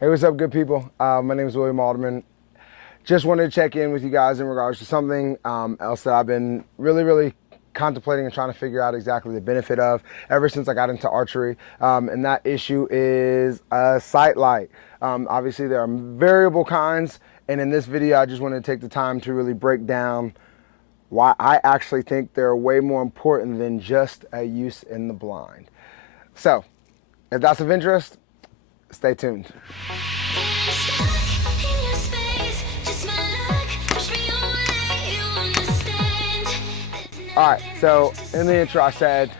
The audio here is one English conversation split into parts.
Hey, what's up, good people? My name is William Alderman. Just wanted to check in with you guys in regards to something else that I've been really contemplating and trying to figure out exactly the benefit of ever since I got into archery. And that issue is a sight light. Obviously, there are variable kinds. And in this video, I just wanted to take the time to really break down why I actually think they're way more important than just a use in the blind. So, if that's of interest, stay tuned. All right, so in the intro I said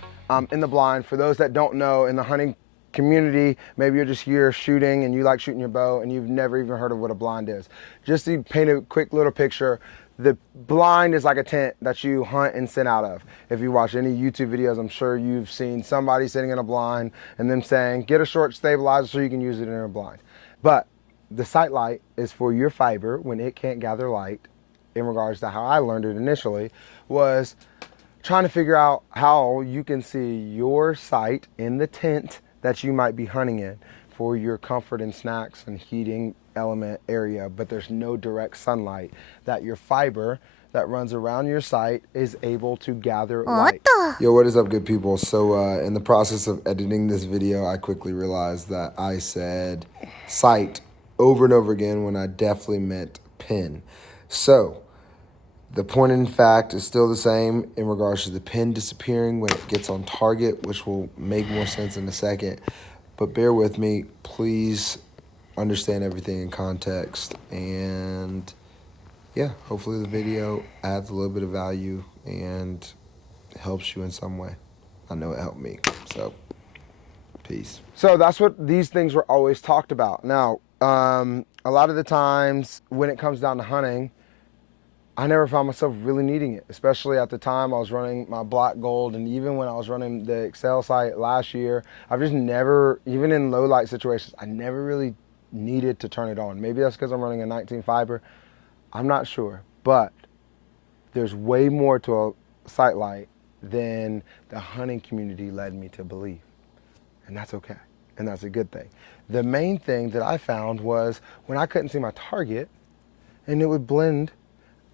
in the blind. For those that don't know, in the hunting community, maybe you're just here shooting and you like shooting your bow and you've never even heard of what a blind is. Just to paint a quick little picture, the blind is like a tent that you hunt and sit out of. If you watch any YouTube videos, I'm sure you've seen somebody sitting in a blind and them saying, get a short stabilizer so you can use it in a blind. But the sight light is for your fiber when it can't gather light. In regards to how I learned it initially, was trying to figure out how you can see your sight in the tent that you might be hunting in for your comfort and snacks and heating element area, but there's no direct sunlight, that your fiber that runs around your sight is able to gather light. Yo, what is up, good people? So in the process of editing this video, I quickly realized that I said sight over and over again when I definitely meant pin. So the point in fact is still the same in regards to the pin disappearing when it gets on target, which will make more sense in a second. But bear with me, please understand everything in context. And yeah, hopefully the video adds a little bit of value and helps you in some way. I know it helped me, so peace. So that's what these things were always talked about. Now, a lot of the times when it comes down to hunting, I never found myself really needing it, especially at the time I was running my black gold, and even when I was running the Excel sight last year, I've just never, even in low light situations, I never really needed to turn it on. Maybe that's because I'm running a 19 fiber. I'm not sure, but there's way more to a sight light than the hunting community led me to believe, and that's okay, and that's a good thing. The main thing that I found was when I couldn't see my target, and it would blend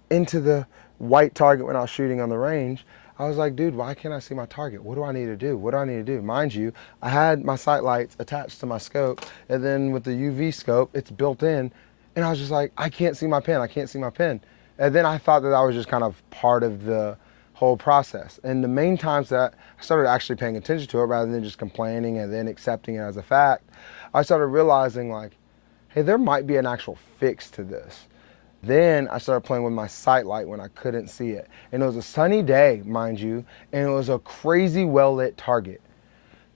into the white target when I was shooting on the range, I was like, dude, why can't I see my target? What do I need to do? What do I need to do? Mind you, I had my sight lights attached to my scope, and then with the UV scope, it's built in, and I was just like, I can't see my pin, I can't see my pin. And then I thought that was just kind of part of the whole process. And the main times that I started actually paying attention to it rather than just complaining and then accepting it as a fact, I started realizing like, hey, there might be an actual fix to this. Then I started playing with my sight light when I couldn't see it. And it was a sunny day, mind you, and it was a crazy well-lit target.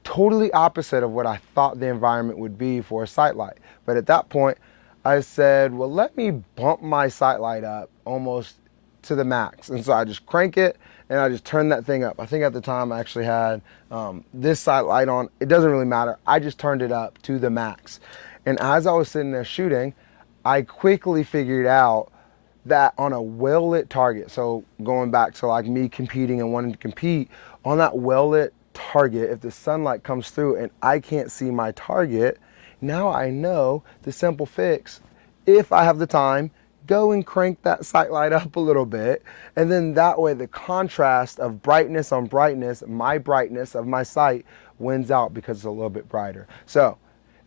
Totally opposite of what I thought the environment would be for a sight light. But at that point, I said, well, let me bump my sight light up almost to the max. And so I just crank it and I just turn that thing up. I think at the time I actually had this sight light on. It doesn't really matter. I just turned it up to the max. And as I was sitting there shooting, I quickly figured out that on a well-lit target, so going back to like me competing and wanting to compete, on that well-lit target, if the sunlight comes through and I can't see my target, now I know the simple fix, if I have the time, go and crank that sight light up a little bit, and then that way the contrast of brightness on brightness, my brightness of my sight wins out because it's a little bit brighter. So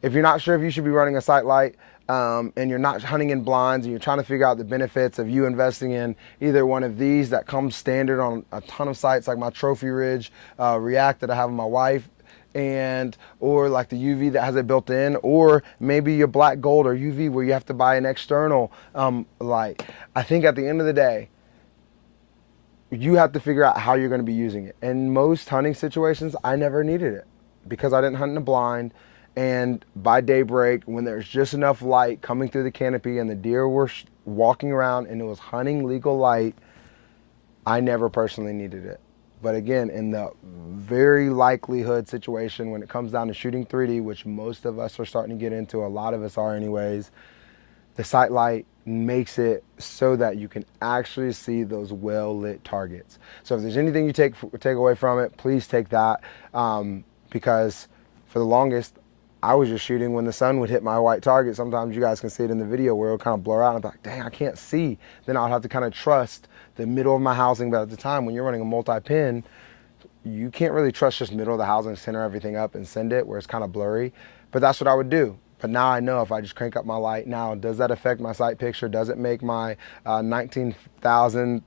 if you're not sure if you should be running a sight light, and you're not hunting in blinds and you're trying to figure out the benefits of you investing in either one of these that comes standard on a ton of sites like my Trophy Ridge React that I have with my wife, and or like the UV that has it built in, or maybe your black gold or UV where you have to buy an external light. I think at the end of the day, you have to figure out how you're going to be using it. In most hunting situations, I never needed it because I didn't hunt in a blind. And by daybreak, when there's just enough light coming through the canopy and the deer were walking around and it was hunting legal light, I never personally needed it. But again, in the very likelihood situation when it comes down to shooting 3D, which most of us are starting to get into, a lot of us are anyways, the sight light makes it so that you can actually see those well-lit targets. So if there's anything you take away from it, please take that, because for the longest, I was just shooting when the sun would hit my white target. Sometimes you guys can see it in the video where it'll kind of blur out. And I'm like, dang, I can't see. Then I'll have to kind of trust the middle of my housing. But at the time, when you're running a multi-pin, you can't really trust just middle of the housing, center everything up and send it where it's kind of blurry. But that's what I would do. But now I know if I just crank up my light, now does that affect my sight picture? Does it make my 19,000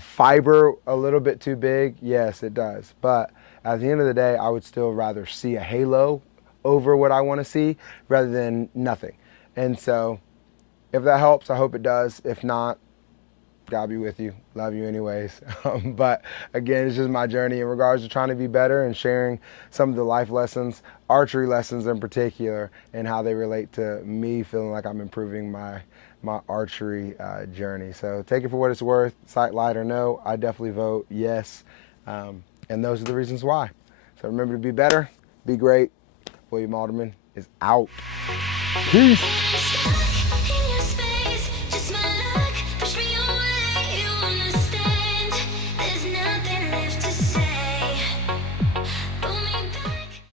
fiber a little bit too big? Yes, it does. But at the end of the day, I would still rather see a halo over what I want to see rather than nothing. And so if that helps, I hope it does. If not, God be with you. Love you anyways. But again, it's just my journey in regards to trying to be better and sharing some of the life lessons, archery lessons in particular, and how they relate to me feeling like I'm improving my archery journey. So take it for what it's worth, sight, light, or no. I definitely vote yes. And those are the reasons why. So remember to be better, be great. William Alderman is out. Peace.